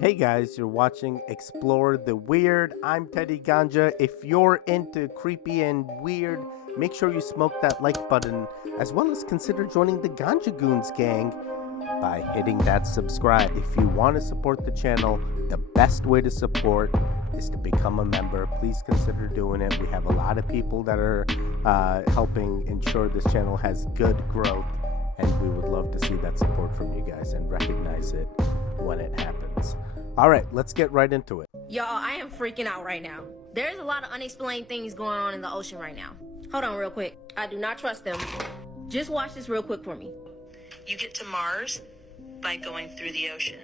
Hey guys, you're watching Explore the Weird. I'm Teddy Ganja. If you're into creepy and weird, make sure you smoke that like button, as well as consider joining the Ganja Goons gang by hitting that subscribe. If you want to support the channel, the best way to support is to become a member. Please consider doing it. We have a lot of people that are helping ensure this channel has good growth, and we would love to see that support from you guys and recognize it when it happens. All right, let's get right into it. Y'all, I am freaking out right now. There's a lot of unexplained things going on in the ocean right now. Hold on real quick. I do not trust them. Just watch this real quick for me. You get to Mars by going through the ocean.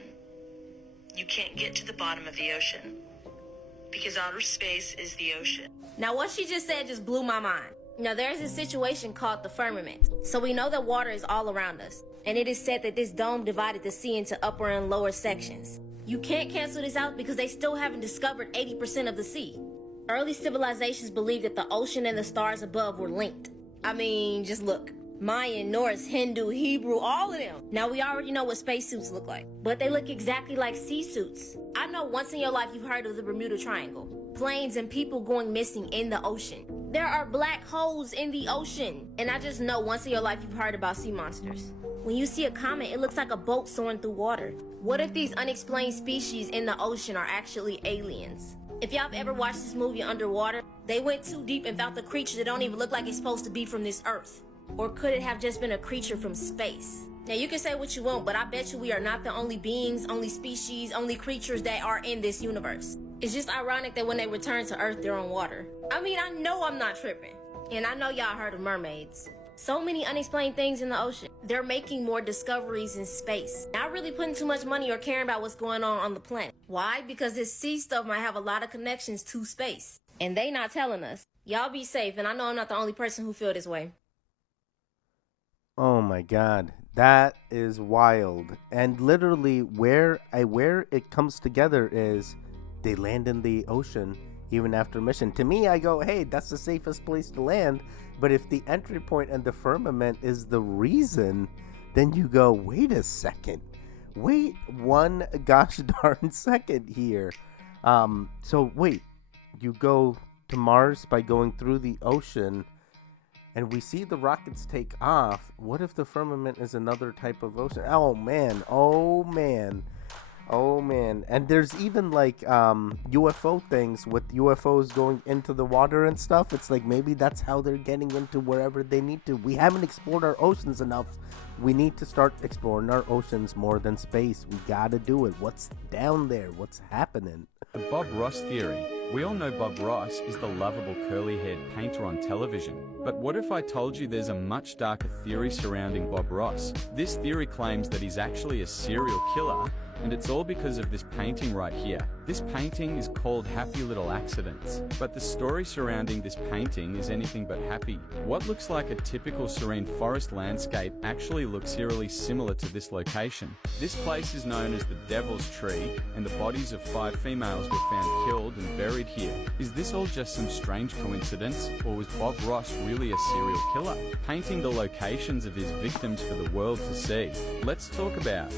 You can't get to the bottom of the ocean because outer space is the ocean. Now, what she just said just blew my mind. Now, there's a situation called the firmament. So we know that water is all around us. And it is said that this dome divided the sea into upper and lower sections. You can't cancel this out because they still haven't discovered 80% of the sea. Early civilizations believed that the ocean and the stars above were linked. I mean, just look. Mayan, Norse, Hindu, Hebrew, all of them. Now, we already know what spacesuits look like, but they look exactly like sea suits. I know once in your life you've heard of the Bermuda Triangle. Planes and people going missing in the ocean. There are black holes in the ocean. And I just know once in your life you've heard about sea monsters. When you see a comet, it looks like a boat soaring through water. What if these unexplained species in the ocean are actually aliens? If y'all have ever watched this movie Underwater, they went too deep and found the creature that don't even look like it's supposed to be from this earth. Or could it have just been a creature from space? Now you can say what you want, but I bet you we are not the only beings, only species, only creatures that are in this universe. It's just ironic that when they return to Earth, they're on water. I mean, I know I'm not tripping. And I know y'all heard of mermaids. So many unexplained things in the ocean. They're making more discoveries in space. Not really putting too much money or caring about what's going on the planet. Why? Because this sea stuff might have a lot of connections to space. And they not telling us. Y'all be safe, and I know I'm not the only person who feel this way. Oh my god, that is wild. And literally where it comes together is they land in the ocean even after mission. To me, I go, hey, that's the safest place to land. But if the entry point and the firmament is the reason, then you go, wait a second. Wait one gosh darn second here. So wait, you go to Mars by going through the ocean, and we see the rockets take off. What if the firmament is another type of ocean? Oh man, oh man. Oh man, and there's even like UFO things with UFOs going into the water and stuff. It's like maybe that's how they're getting into wherever they need to. We haven't explored our oceans enough. We need to start exploring our oceans more than space. We gotta do it. What's down there? What's happening? The Bob Ross theory. We all know Bob Ross is the lovable curly-haired painter on television. But what if I told you there's a much darker theory surrounding Bob Ross? This theory claims that he's actually a serial killer, and it's all because of this painting right here. This painting is called Happy Little Accidents, but the story surrounding this painting is anything but happy. What looks like a typical serene forest landscape actually looks eerily similar to this location. This place is known as the Devil's Tree, and the bodies of 5 females were found killed and buried here. Is this all just some strange coincidence, or was Bob Ross really a serial killer, painting the locations of his victims for the world to see? Let's talk about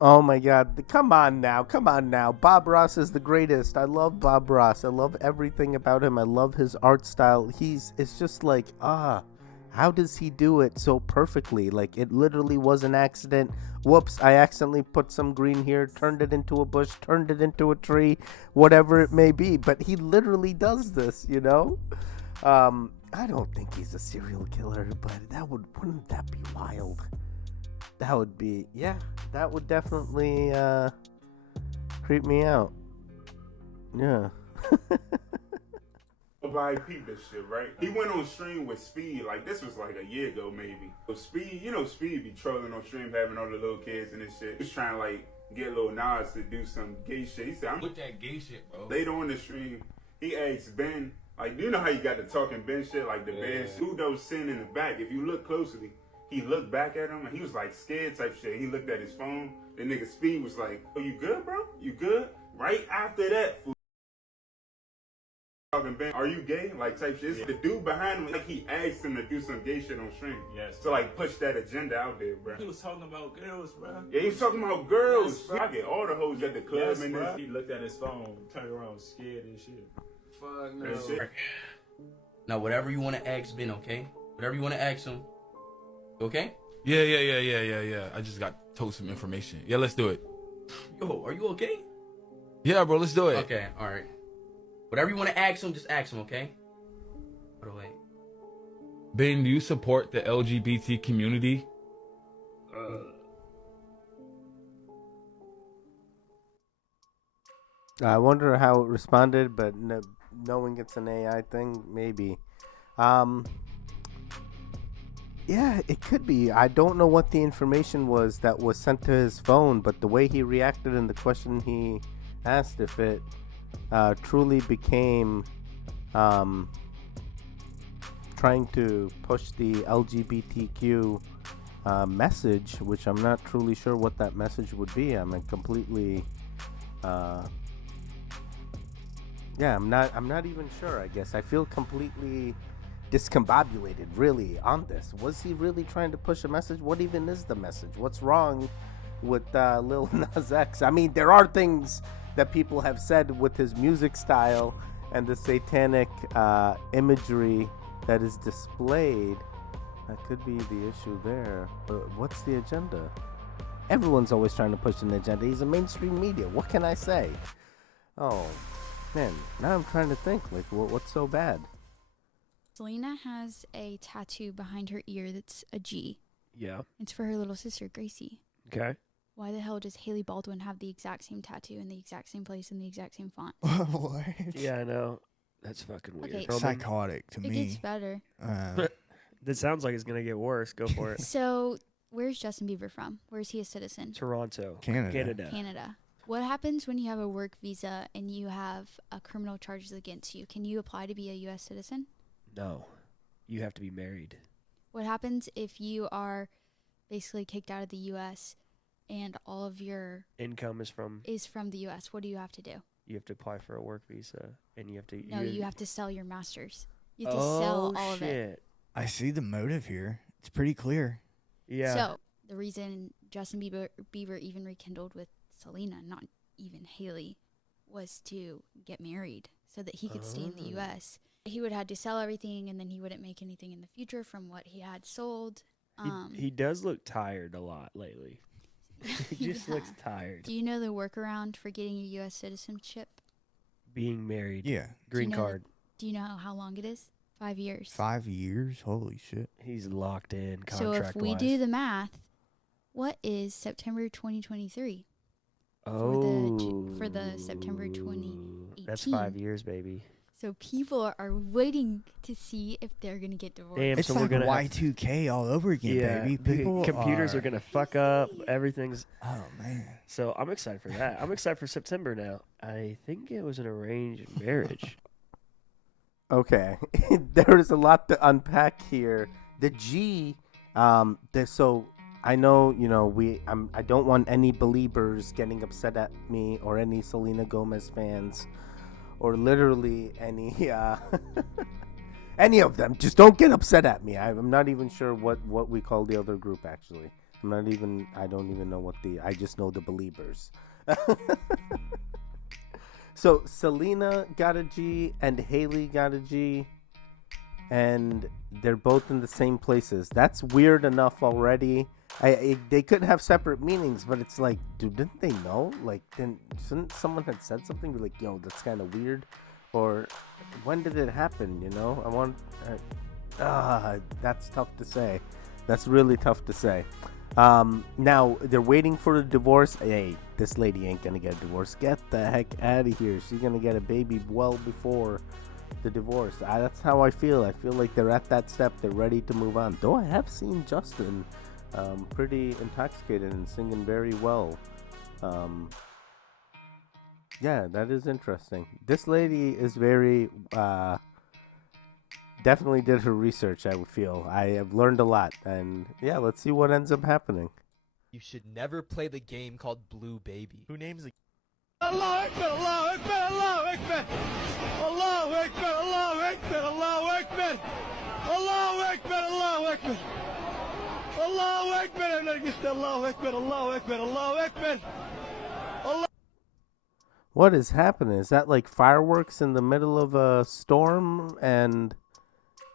Oh my god, come on now. Bob Ross is the greatest. I love Bob Ross. I love everything about him. I love his art style. It's just like, how does he do it so perfectly? Like, it literally was an accident. Whoops, I accidentally put some green here, turned it into a bush, turned it into a tree, whatever it may be. But he literally does this, you know? I don't think he's a serial killer, but wouldn't that be wild? That would be, yeah, that would definitely creep me out. Yeah. Nobody peeped this shit, right? He went on stream with Speed, like this was like a year ago maybe. So Speed, Speed be trolling on stream, having all the little kids and this shit. He was trying to like get little Nas to do some gay shit. He said, I'm with that gay shit, bro. later on the stream, he asked Ben, like, you know how you got the talking Ben shit, like the Ben pseudo sin in the back. If you look closely, he looked back at him and he was like scared type shit. He looked at his phone. The nigga Speed was like, oh, you good, bro? You good? Right after that, fool. talking Ben, are you gay? Like type shit. It's the dude behind him, like he asked him to do some gay shit on stream. Yes. So like push that agenda out there, bro. He was talking about girls, bro. Yeah, he was talking about girls. Yes, I get all the hoes at the club Yes, and bro. this. He looked at his phone, turned around, scared and shit. Fuck no. That shit. Now, whatever you want to ask Ben, okay? Whatever you want to ask him, okay? Yeah. I just got told some information. Yeah, let's do it. Yo, are you okay? Yeah, bro, let's do it. Okay, all right. Whatever you want to ask him, just ask him, okay? By the way. Ben, do you support the LGBT community? I wonder how it responded, but knowing it's an AI thing, maybe. Yeah, it could be. I don't know what the information was that was sent to his phone, but the way he reacted and the question he asked, if it truly became trying to push the LGBTQ message, which I'm not truly sure what that message would be. I'm completely I'm not even sure. I guess I feel completely discombobulated really on this. Was he really trying to push a message? What even is the message? What's wrong with Lil Nas X? I mean, there are things that people have said with his music style and the satanic imagery that is displayed. That could be the issue there. But what's the agenda? Everyone's always trying to push an agenda. He's a mainstream media. What can I say? Oh, man. Now I'm trying to think. Like, what's so bad? Selena has a tattoo behind her ear that's a G. Yeah. It's for her little sister, Gracie. Okay. Why the hell does Haley Baldwin have the exact same tattoo in the exact same place in the exact same font? What? Yeah, I know. That's fucking weird. Okay. Psychotic to It me. gets better. That sounds like it's going to get worse. Go for it. So, where's Justin Bieber from? Where's he a citizen? Toronto. Canada. Canada. What happens when you have a work visa and you have criminal charges against you? Can you apply to be a U.S. citizen? No. You have to be married. What happens if you are basically kicked out of the U.S. and all of your Income is from... the U.S.? What do you have to do? You have to apply for a work visa, and you have to... No, you have to sell your master's. You have to sell all of it. I see the motive here. It's pretty clear. Yeah. So, the reason Justin Bieber even rekindled with Selena, not even Haley, was to get married so that he could stay in the U.S. He would have had to sell everything, and then he wouldn't make anything in the future from what he had sold. He does look tired a lot lately. He just looks tired. Do you know the workaround for getting a U.S. citizenship? Being married. Yeah. Green card. Do you know how long it is? 5 years. 5 years? Holy shit. He's locked in contract-wise. So if we do the math, what is September 2023? For the September 2018. That's 5 years, baby. So people are waiting to see if they're going to get divorced. Damn, It's so like we're gonna Y2K all over again, baby. People computers are going to fuck up. Everything's... Oh, man. So I'm excited for that. I'm excited for September now. I think it was an arranged marriage. Okay, there is a lot to unpack here. The G, so I know, I don't want any believers getting upset at me or any Selena Gomez fans or literally any any of them. Just don't get upset at me. I'm not even sure what we call the other group actually. I don't even know I just know the believers. So Selena got a G and Haley got a G, and they're both in the same places. That's weird enough already. They could have separate meanings, but it's like, dude, didn't they know? Like, shouldn't someone had said something? Be like, yo, that's kind of weird, or when did it happen? That's tough to say. That's really tough to say. Now they're waiting for a divorce. Hey, this lady ain't gonna get a divorce. Get the heck out of here. She's gonna get a baby well before the divorce. That's how I feel. I feel like they're at that step. They're ready to move on. Though I have seen Justin pretty intoxicated and singing very well. Yeah, that is interesting. This lady is very definitely did her research, I would feel. I have learned a lot, and yeah, let's see what ends up happening. You should never play the game called Blue Baby. Who names the Allah Akbar, Allah Akbar, Allah Akbar. Allah Akbar, Allah Akbar, Allah Akbar. Allah Akbar, Allah Akbar. Allah Akbar, Allah Akbar, Allah Akbar, Allah Akbar. What is happening? Is that like fireworks in the middle of a storm and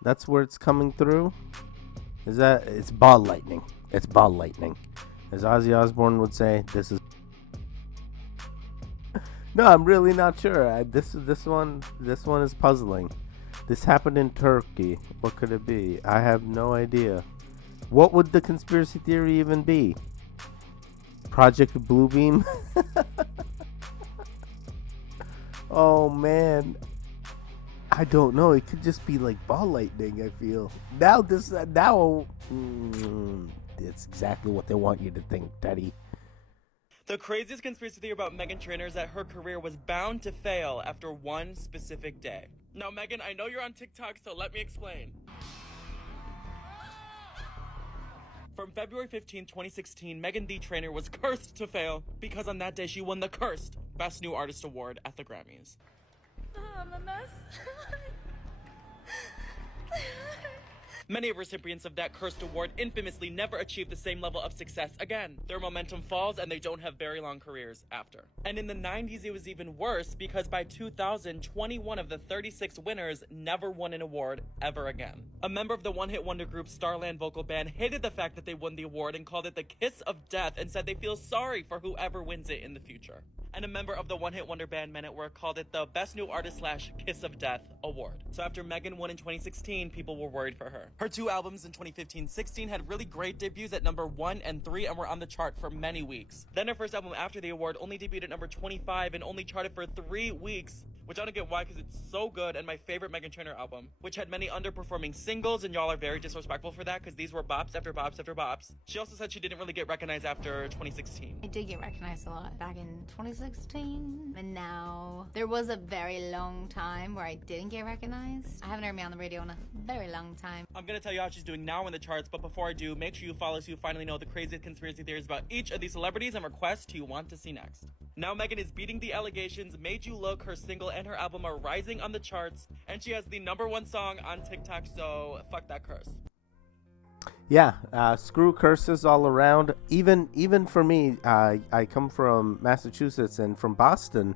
that's where it's coming through? It's ball lightning. It's ball lightning. As Ozzy Osbourne would say, this is... No, I'm really not sure. This one is puzzling. This happened in Turkey. What could it be? I have no idea. What would the conspiracy theory even be? Project Bluebeam? Oh man, I don't know. It could just be like ball lightning. I feel it's exactly what they want you to think, Teddy. The craziest conspiracy theory about Meghan Trainor is that her career was bound to fail after one specific day. Now, Meghan, I know you're on TikTok, so let me explain. From February 15, 2016, Meghan D. Trainor was cursed to fail because on that day she won the cursed Best New Artist Award at the Grammys. I'm a mess. Many recipients of that cursed award infamously never achieve the same level of success again. Their momentum falls and they don't have very long careers after. And in the 90s it was even worse because by 2000, 21 of the 36 winners never won an award ever again. A member of the one-hit wonder group Starland vocal band hated the fact that they won the award and called it the kiss of death and said they feel sorry for whoever wins it in the future. And a member of the one-hit wonder band Men at Work called it the Best New Artist / Kiss of Death Award. So after Meghan won in 2016, people were worried for her. Her two albums in 2015-16 had really great debuts at number 1 and 3 and were on the chart for many weeks. Then her first album after the award only debuted at number 25 and only charted for 3 weeks, which I don't get why because it's so good, and my favorite Meghan Trainor album, which had many underperforming singles, and y'all are very disrespectful for that because these were bops after bops after bops. She also said she didn't really get recognized after 2016. I did get recognized a lot back in 2016, and now there was a very long time where I didn't get recognized. I haven't heard me on the radio in a very long time. I'm gonna tell you how she's doing now in the charts, but before I do, make sure you follow so you finally know the craziest conspiracy theories about each of these celebrities and request who you want to see next. Now Meghan is beating the allegations. Made You Look, her single, and her album are rising on the charts, and she has the #1 song on TikTok, so fuck that curse. Yeah, screw curses all around. Even for me, I come from Massachusetts, and from Boston,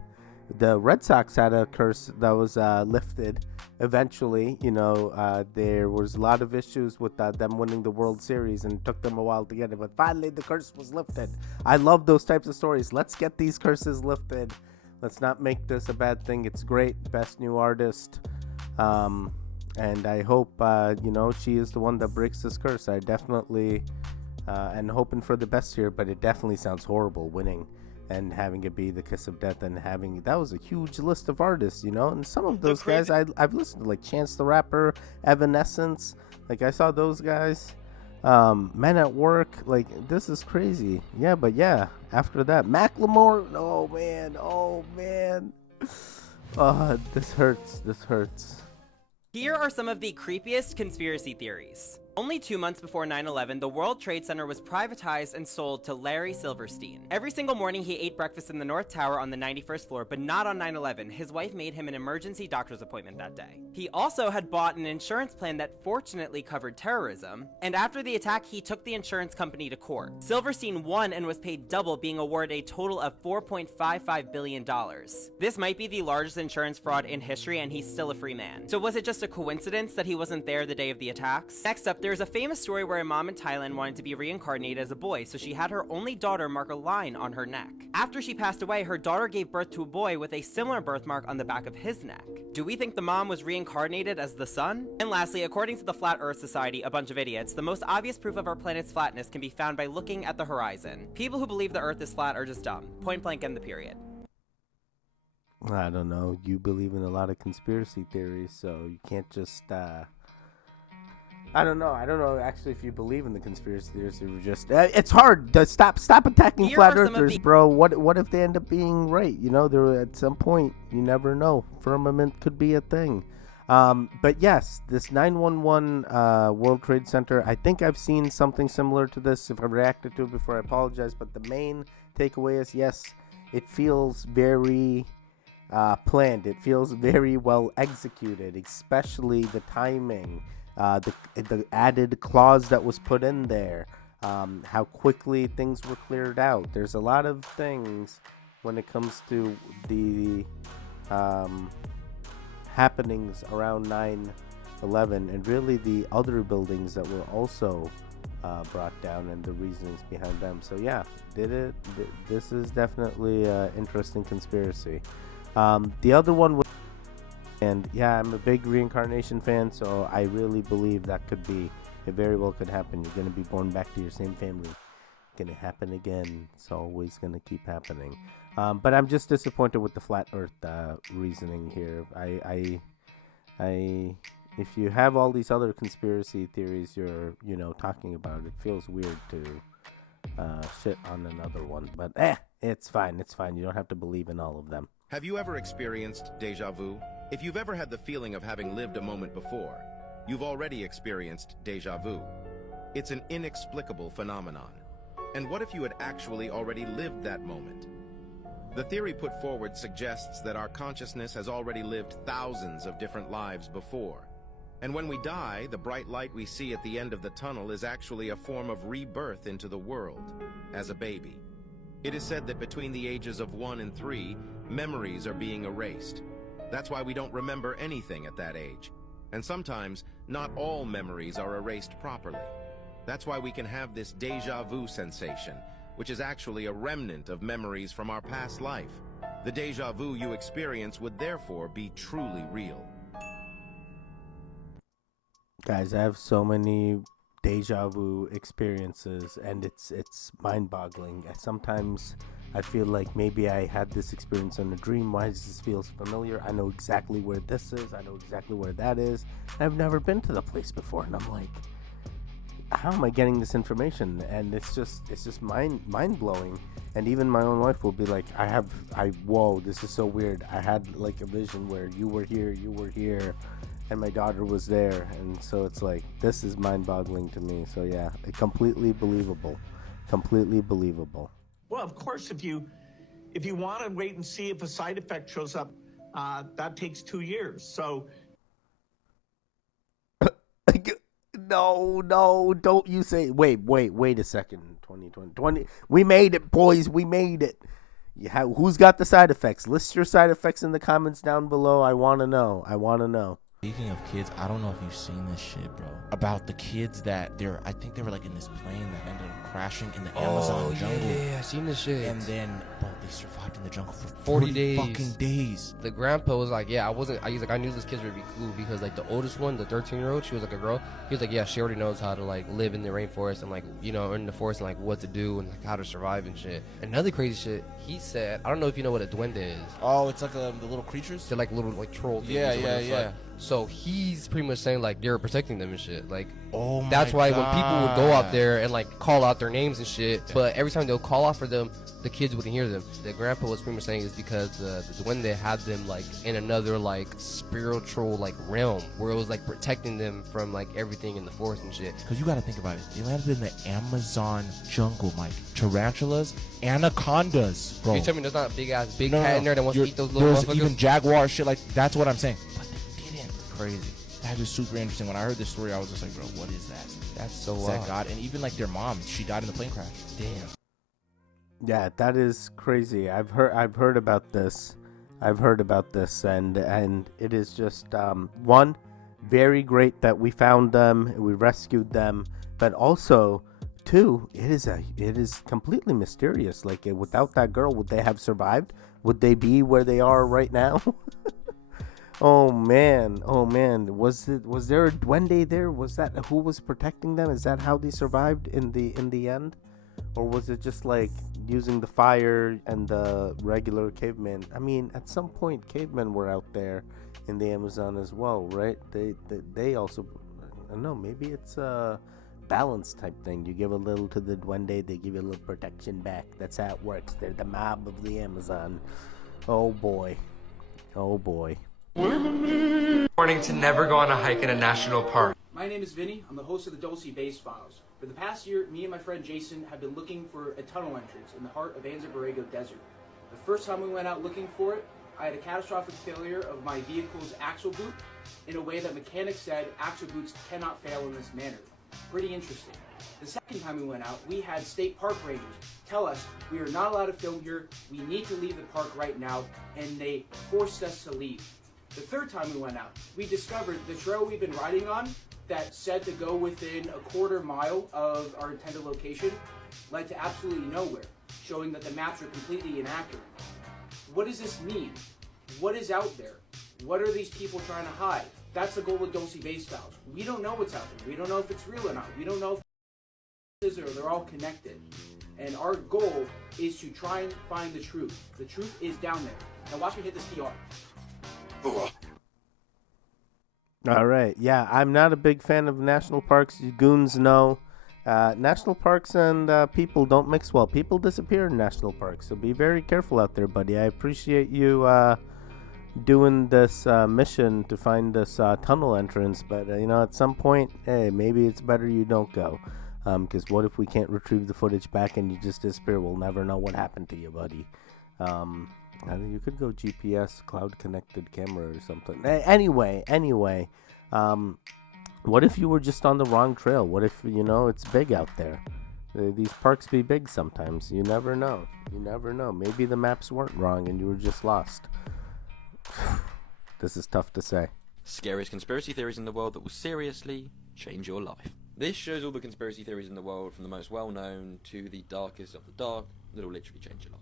the Red Sox had a curse that was lifted eventually. You know, there was a lot of issues with them winning the World Series, and it took them a while to get it, but finally the curse was lifted. I love those types of stories. Let's get these curses lifted. Let's not make this a bad thing. It's great. Best New Artist. And I hope, she is the one that breaks this curse. I definitely, and hoping for the best here, but it definitely sounds horrible winning and having it be the kiss of death, and that was a huge list of artists, and some of those guys I've listened to, like Chance the Rapper, Evanescence, like I saw those guys, Men at Work, like this is crazy. Yeah, but yeah, after that, Macklemore, oh man, this hurts. Here are some of the creepiest conspiracy theories. Only 2 months before 9/11, the World Trade Center was privatized and sold to Larry Silverstein. Every single morning, he ate breakfast in the North Tower on the 91st floor, but not on 9/11. His wife made him an emergency doctor's appointment that day. He also had bought an insurance plan that fortunately covered terrorism, and after the attack, he took the insurance company to court. Silverstein won and was paid double, being awarded a total of $4.55 billion. This might be the largest insurance fraud in history, and he's still a free man. So was it just a coincidence that he wasn't there the day of the attacks? Next up, there's a famous story where a mom in Thailand wanted to be reincarnated as a boy, so she had her only daughter mark a line on her neck. After she passed away, her daughter gave birth to a boy with a similar birthmark on the back of his neck. Do we think the mom was reincarnated as the son? And lastly, according to the Flat Earth Society, a bunch of idiots, the most obvious proof of our planet's flatness can be found by looking at the horizon. People who believe the Earth is flat are just dumb. Point blank, end the period. I don't know. You believe in a lot of conspiracy theories, so you can't just, I don't know actually if you believe in the conspiracy theories. It's hard to stop attacking flat earthers, bro. What if they end up being right? There at some point, you never know. Firmament could be a thing. But yes, this 911 World Trade Center, I think I've seen something similar to this. If I reacted to it before, I apologize. But the main takeaway is, yes, it feels very planned. It feels very well executed, especially the timing, the added clause that was put in there, how quickly things were cleared out. There's a lot of things when it comes to the happenings around 9/11 and really the other buildings that were also brought down and the reasons behind them. So yeah, this is definitely an interesting conspiracy. The other one was, and yeah, I'm a big reincarnation fan, so I really believe that could be, it very well could happen. You're going to be born back to your same family. Going to happen again. It's always going to keep happening. But I'm just disappointed with the flat earth reasoning here. If you have all these other conspiracy theories you're, talking about, it feels weird to shit on another one. But it's fine. It's fine. You don't have to believe in all of them. Have you ever experienced deja vu? If you've ever had the feeling of having lived a moment before, you've already experienced deja vu. It's an inexplicable phenomenon. And what if you had actually already lived that moment? The theory put forward suggests that our consciousness has already lived thousands of different lives before. And when we die, the bright light we see at the end of the tunnel is actually a form of rebirth into the world, as a baby. It is said that between the ages of 1 and 3, memories are being erased. That's why we don't remember anything at that age. And sometimes, not all memories are erased properly. That's why we can have this deja vu sensation, which is actually a remnant of memories from our past life. The deja vu you experience would therefore be truly real. Guys, I have so many deja vu experiences, and it's mind-boggling. Sometimes I feel like maybe I had this experience in a dream. Why does this feel familiar? I know exactly where this is. I know exactly where that is. I've never been to the place before, and I'm like, how am I getting this information? And it's just mind-blowing. And even my own wife will be like, whoa, this is so weird. I had like a vision where you were here, and my daughter was there. And so it's like, this is mind-boggling to me. So yeah, completely believable. Well, of course, if you want to wait and see if a side effect shows up, that takes 2 years. So. No, don't you say. Wait a second. 2020. We made it, boys. We made it. Who's got the side effects? List your side effects in the comments down below. I want to know. Speaking of kids, I don't know if you've seen this shit, bro. About the kids that I think they were like in this plane that ended up crashing in the Amazon jungle. Yeah, I seen this shit. And then, bro, they survived in the jungle for 40 days. fucking days. The grandpa was like, yeah, I knew this kid would be cool because like the oldest one, the 13-year-old, she was like a girl. He was like, yeah, she already knows how to like live in the rainforest and like, in the forest and like what to do and like how to survive and shit. Another crazy shit, he said, I don't know if you know what a duende is. Oh, it's like the little creatures? They're like little like troll things. Yeah. So he's pretty much saying like they're protecting them and shit. Like, that's why when people would go out there and like call out their names and shit, but every time they'll call out for them, the kids wouldn't hear them. The grandpa was pretty much saying is because the duende had them like in another like spiritual like realm where it was like protecting them from like everything in the forest and shit. Because you got to think about it. They landed in the Amazon jungle, Mike. Tarantulas, anacondas, bro. You tell me there's not a big cat in there that wants to eat those little motherfuckers? Even jaguar shit, like that's what I'm saying. But they didn't. Crazy. That is super interesting. When I heard this story, I was just like, bro, what is that? That's so wild. Is that God? And even like their mom, she died in the plane crash. Damn. Yeah, that is crazy. I've heard about this. And it is just one, very great that we found them, we rescued them, but also two, it is completely mysterious. Like, without that girl, would they have survived? Would they be where they are right now? Oh man, was there a duende there? Was that who was protecting them? Is that how they survived in the end? Or was it just like using the fire and the regular cavemen? I mean, at some point cavemen were out there in the Amazon as well, right? They also, I don't know, maybe it's a balance type thing. You give a little to the duende, they give you a little protection back. That's how it works. They're the mob of the Amazon. Oh boy. Warning to never go on a hike in a national park. My name is Vinny. I'm the host of the Dulce Base Files. For the past year, me and my friend Jason have been looking for a tunnel entrance in the heart of Anza Borrego Desert. The first time we went out looking for it, I had a catastrophic failure of my vehicle's axle boot in a way that mechanics said axle boots cannot fail in this manner. Pretty interesting. The second time we went out, we had state park rangers tell us we are not allowed to film here, we need to leave the park right now, and they forced us to leave. The third time we went out, we discovered the trail we've been riding on that said to go within a quarter mile of our intended location led to absolutely nowhere, showing that the maps are completely inaccurate. What does this mean? What is out there? What are these people trying to hide? That's the goal of Dulce Base Files. We don't know what's out there. We don't know if it's real or not. We don't know if it's or they're all connected. And our goal is to try and find the truth. The truth is down there. Now watch me hit this PR. All right. Yeah, I'm not a big fan of national parks. You goons know. National parks and people don't mix well. People disappear in national parks, so be very careful out there, buddy. I appreciate you doing this mission to find this tunnel entrance, but at some point, hey, maybe it's better you don't go, because what if we can't retrieve the footage back and you just disappear? We'll never know what happened to you, buddy. I think you could go GPS, cloud connected camera or something. Anyway, what if you were just on the wrong trail? What if, it's big out there? These parks be big sometimes. You never know. Maybe the maps weren't wrong and you were just lost. This is tough to say. Scariest conspiracy theories in the world that will seriously change your life. This shows all the conspiracy theories in the world, from the most well-known to the darkest of the dark, that will literally change your life.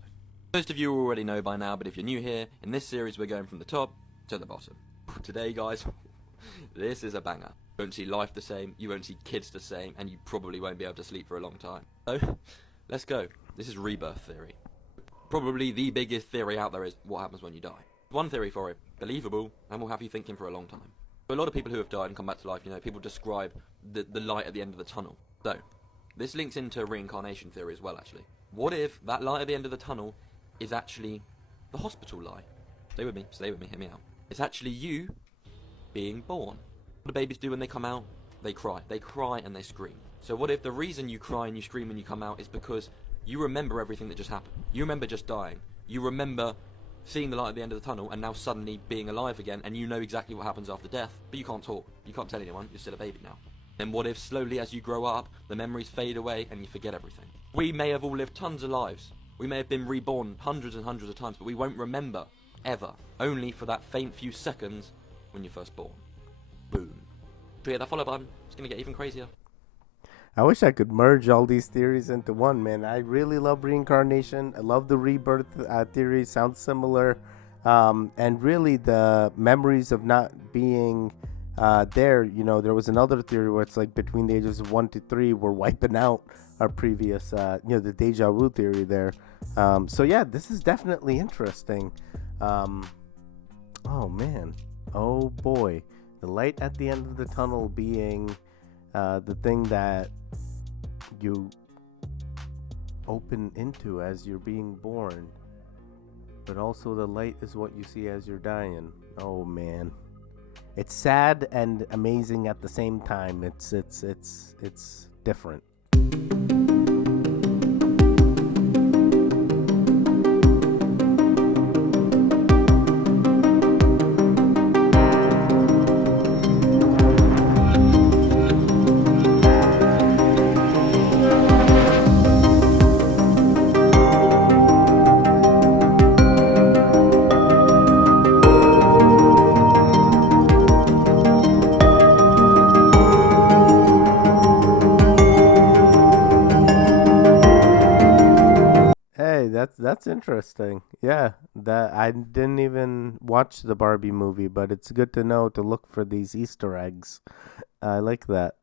Most of you already know by now, but if you're new here, in this series we're going from the top to the bottom. Today, guys, this is a banger. You won't see life the same, you won't see kids the same, and you probably won't be able to sleep for a long time. So, let's go. This is Rebirth theory. Probably the biggest theory out there is what happens when you die. One theory for it, believable, and will have you thinking for a long time. For a lot of people who have died and come back to life, people describe the light at the end of the tunnel. So, this links into reincarnation theory as well, actually. What if that light at the end of the tunnel is actually the hospital light? Stay with me, hear me out. It's actually you being born. What do babies do when they come out? They cry and they scream. So what if the reason you cry and you scream when you come out is because you remember everything that just happened? You remember just dying. You remember seeing the light at the end of the tunnel and now suddenly being alive again, and you know exactly what happens after death, but you can't talk. You can't tell anyone, you're still a baby now. Then what if slowly as you grow up, the memories fade away and you forget everything? We may have all lived tons of lives. We may have been reborn hundreds and hundreds of times, but we won't remember, ever. Only for that faint few seconds when you're first born. Boom. Hit that follow button, it's gonna get even crazier. I wish I could merge all these theories into one, man. I really love reincarnation. I love the rebirth theory. Sounds similar. And really the memories of not being there, there was another theory where it's like between the ages of 1 to 3, we're wiping out our previous, the deja vu theory there. So yeah, this is definitely interesting. Oh man. Oh boy. The light at the end of the tunnel being the thing that you open into as you're being born, but also the light is what you see as you're dying. Oh man, it's sad and amazing at the same time. It's different. That's interesting. Yeah, that I didn't even watch the Barbie movie, but it's good to know to look for these Easter eggs. I like that.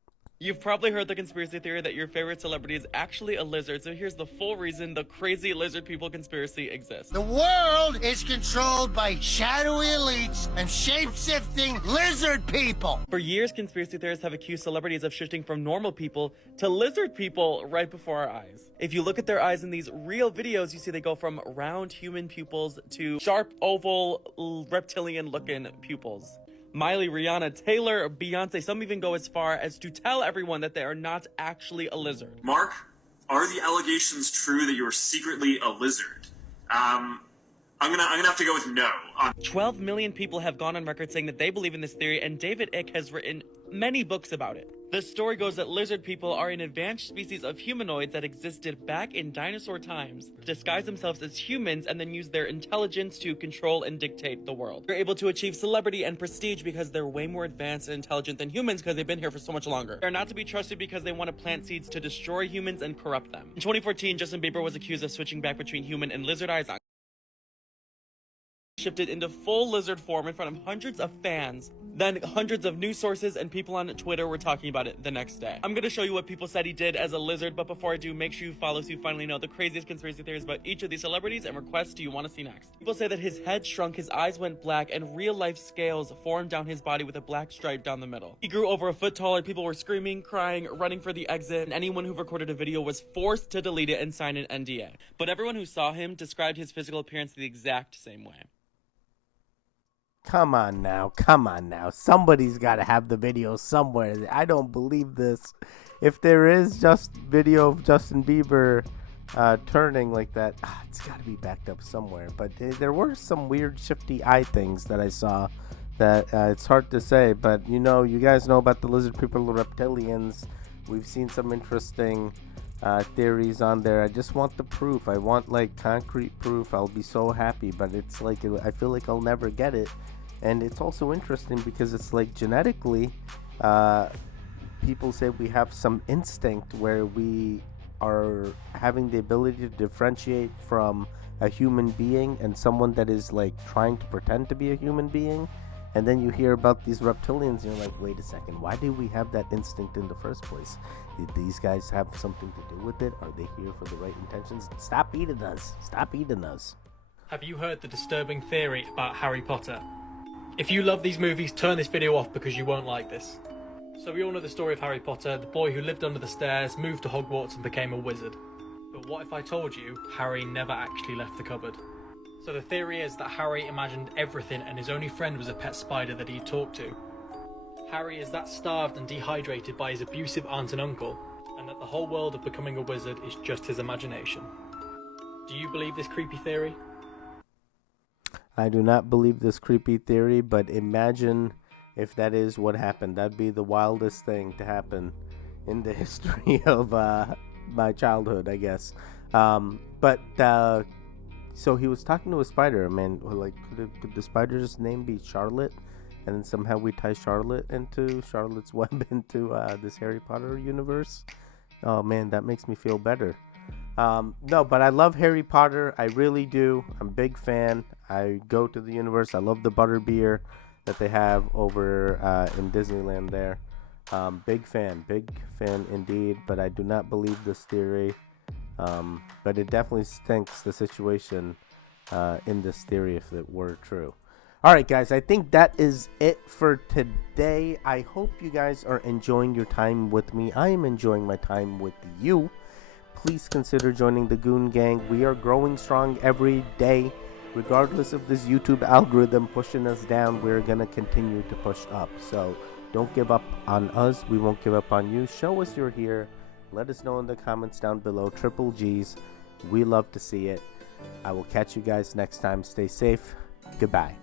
You've probably heard the conspiracy theory that your favorite celebrity is actually a lizard, so here's the full reason the crazy lizard people conspiracy exists. The world is controlled by shadowy elites and shape-shifting lizard people. For years, conspiracy theorists have accused celebrities of shifting from normal people to lizard people right before our eyes. If you look at their eyes in these real videos, you see they go from round human pupils to sharp, oval, reptilian-looking pupils. Miley, Rihanna, Taylor, Beyonce, some even go as far as to tell everyone that they are not actually a lizard. Mark, are the allegations true that you are secretly a lizard? I'm gonna have to go with no. 12 million people have gone on record saying that they believe in this theory, and David Icke has written many books about it. The story goes that lizard people are an advanced species of humanoids that existed back in dinosaur times, disguise themselves as humans, and then use their intelligence to control and dictate the world. They're able to achieve celebrity and prestige because they're way more advanced and intelligent than humans because they've been here for so much longer. They're not to be trusted because they want to plant seeds to destroy humans and corrupt them. In 2014, Justin Bieber was accused of switching back between human and lizard eyes, shifted into full lizard form in front of hundreds of fans. Then hundreds of news sources and people on Twitter were talking about it the next day. I'm gonna show you what people said he did as a lizard, but before I do, make sure you follow so you finally know the craziest conspiracy theories about each of these celebrities and requests do you want to see next. People say that his head shrunk, his eyes went black, and real-life scales formed down his body with a black stripe down the middle. He grew over a foot taller, people were screaming, crying, running for the exit, and anyone who recorded a video was forced to delete it and sign an NDA. But everyone who saw him described his physical appearance the exact same way. Come on now. Somebody's got to have the video somewhere. I don't believe this. If there is just video of Justin Bieber turning like that, it's got to be backed up somewhere. But there were some weird shifty eye things that I saw that it's hard to say. But you guys know about the lizard people, the reptilians. We've seen some interesting theories on there. I just want the proof. I want like concrete proof. I'll be so happy, but it's like I feel like I'll never get it. And it's also interesting because it's like genetically people say we have some instinct where we are having the ability to differentiate from a human being and someone that is like trying to pretend to be a human being. And then you hear about these reptilians and you're like, wait a second, why did we have that instinct in the first place? Did these guys have something to do with it? Are they here for the right intentions? Stop eating us. Have you heard the disturbing theory about Harry Potter? If you love these movies, turn this video off because you won't like this. So we all know the story of Harry Potter, the boy who lived under the stairs, moved to Hogwarts and became a wizard. But what if I told you Harry never actually left the cupboard? So the theory is that Harry imagined everything and his only friend was a pet spider that he talked to. Harry is that starved and dehydrated by his abusive aunt and uncle, and that the whole world of becoming a wizard is just his imagination. Do you believe this creepy theory? I do not believe this creepy theory, but imagine if that is what happened. That'd be the wildest thing to happen in the history of my childhood, I guess. So he was talking to a spider. I mean, like, could the spider's name be Charlotte? And then somehow we tie Charlotte's web into this Harry Potter universe. Oh man, that makes me feel better. No, but I love Harry Potter. I really do. I'm a big fan. I go to the universe. I love the butterbeer that they have over in Disneyland there. Big fan indeed. But I do not believe this theory. But it definitely stinks, the situation in this theory, if it were true. All right, guys, I think that is it for today. I hope you guys are enjoying your time with me. I am enjoying my time with you. Please consider joining the Goon Gang. We are growing strong every day. Regardless of this YouTube algorithm pushing us down, we're going to continue to push up. So don't give up on us. We won't give up on you. Show us you're here. Let us know in the comments down below. Triple G's. We love to see it. I will catch you guys next time. Stay safe. Goodbye.